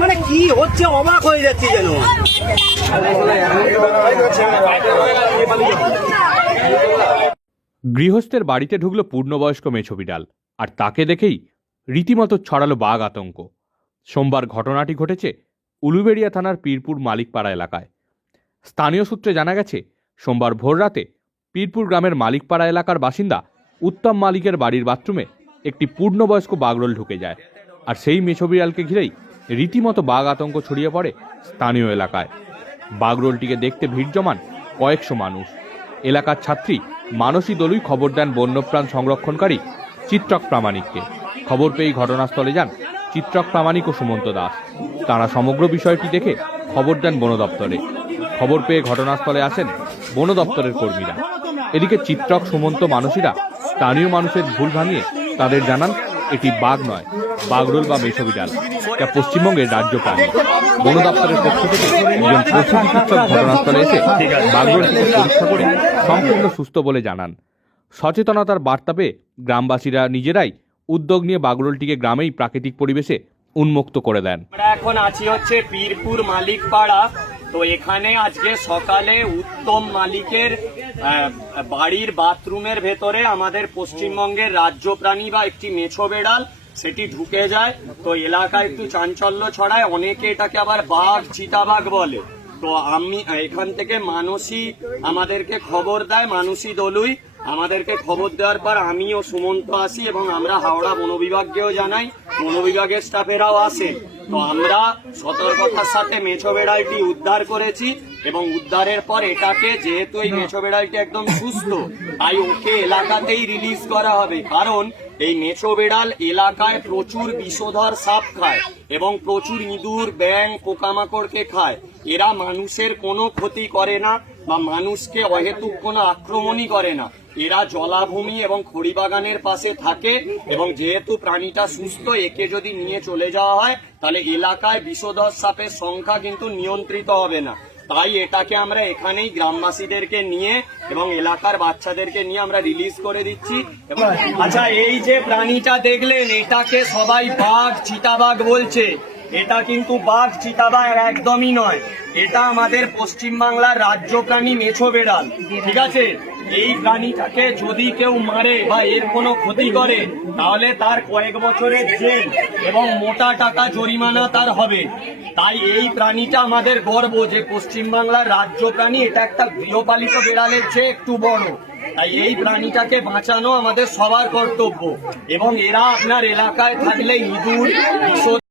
মানে কি হচ্ছে অবাক হয়ে যাচ্ছে যেন। গৃহস্থের বাড়িতে ঢুকলো পূর্ণবয়স্ক মেছো বিড়াল, আর তাকে দেখেই রীতিমতো ছড়ালো বাঘ আতঙ্ক। সোমবার ঘটনাটি ঘটেছে উলুবেড়িয়া থানার পীরপুর মালিকপাড়া এলাকায়। স্থানীয় সূত্রে জানা গেছে, সোমবার ভোররাতে পীরপুর গ্রামের মালিকপাড়া এলাকার বাসিন্দা উত্তম মালিকের বাড়ির বাথরুমে একটি পূর্ণবয়স্ক বাগরোল ঢুকে যায়, আর সেই মেছো বিড়ালকে ঘিরেই রীতিমতো বাঘ আতঙ্ক ছড়িয়ে পড়ে স্থানীয় এলাকায়। বাগরোলটিকে দেখতে ভিড় জমান কয়েকশো মানুষ। এলাকার ছাত্রী মানসী দলুই খবর দেন বন্যপ্রাণ সংরক্ষণকারী চিত্রক প্রামাণিককে। খবর পেয়ে ঘটনাস্থলে যান চিত্রক প্রামাণিক ও সুমন্ত দাস। তারা সমগ্র বিষয়টি দেখে খবর দেন বন দপ্তরে। খবর পেয়ে ঘটনাস্থলে আসেন বন দপ্তরের কর্মীরা। এদিকে চিত্রক, সুমন্ত, মানসীরা স্থানীয় মানুষের ভুল ভাঙিয়ে তাদের জানান এটি বাঘ নয়, বাগরোল বা মেছো বিড়াল, যা পশ্চিমবঙ্গের রাজ্য প্রাণী। বন দপ্তরের পক্ষ থেকে একজন পশু চিকিৎসক ঘটনাস্থলে এসে বাগরোলটিকে পরীক্ষা করে সম্পূর্ণ সুস্থ বলে জানান। সচেতনতার বার্তা পেয়ে গ্রামবাসীরা নিজেরাই উদ্যোগ নিয়ে বাগরোলটিকে গ্রামেই প্রাকৃতিক পরিবেশে উন্মুক্ত করে দেন। আমরা এখন আছি হচ্ছে পীরপুর মালিকপাড়া। তো এখানে আজকে সকালে উত্তম মালিকের বাড়ির বাথরুমের ভেতরে আমাদের পশ্চিমবঙ্গের রাজ্য প্রাণী বা একটি মেছো বেড়াল সেটি ঢুকে যায়। তো এলাকায় একটু চাঞ্চল্য ছড়ায়, অনেকে এটাকে আবার বাঘ, চিতাবাঘ বলে। তো আমি এখান থেকে মানসী আমাদেরকে খবর দেয়, মানসী দলুই আমাদেরকে খবর দেওয়ার পর আমি ও সুমন্ত আসি এবং আমরা হাওড়া বন বিভাগকেও জানাই, বন বিভাগের স্টাফেরাও আসে। তো আমরা সতর্কতার সাথে মেছো বেড়ালটি উদ্ধার করেছি এবং উদ্ধারের পর এটাকে, যেহেতু এই মেছো বেড়ালটি একদম সুস্থ, তাই ওকে এলাকাতেই রিলিজ করা হবে। কারণ এই মেছো বেড়াল এলাকায় প্রচুর বিষধর সাপ খায় এবং প্রচুর ইঁদুর, ব্যাঙ, পোকামাকড়কে খায়। এরা মানুষের কোনো ক্ষতি করে না বা মানুষকে অহেতুক কোনো আক্রমণই করে না। এরা জলাভূমি এবং খড়িবাগানের পাশে থাকে এবং যেহেতু প্রাণীটা সুস্থ, একে যদি নিয়ে চলে যাওয়া হয় তাহলে এলাকায় বিষধর সাপের সংখ্যা কিন্তু নিয়ন্ত্রিত হবে না। তাই এটাকে আমরা এখানেই গ্রামবাসীদেরকে নিয়ে এবং এলাকার বাচ্চাদেরকে নিয়ে আমরা রিলিজ করে দিচ্ছি। আচ্ছা, এই যে প্রাণীটা দেখলেন, এটাকে সবাই বাঘ, চিতাবাঘ বলছে। এটা কিন্তু বাঘ, চিতাবাঘ একদমই নয়। এটা আমাদের পশ্চিমবাংলার রাজ্য প্রাণী মেছো বেড়াল, ঠিক আছে? এই প্রাণীটাকে যদি কেউ মারে বা এর কোনো ক্ষতি করে তাহলে তার কয়েক বছরের জেল এবং মোটা টাকা জরিমানা তার হবে। তাই এই প্রাণীটা আমাদের গর্ব যে পশ্চিমবাংলার রাজ্য প্রাণী। এটা একটা গৃহপালিত বেড়ালের চেয়ে একটু বড়। তাই এই প্রাণীটাকে বাঁচানো আমাদের সবার কর্তব্য। এবং এরা আপনার এলাকায় থাকলে ইঁদুর,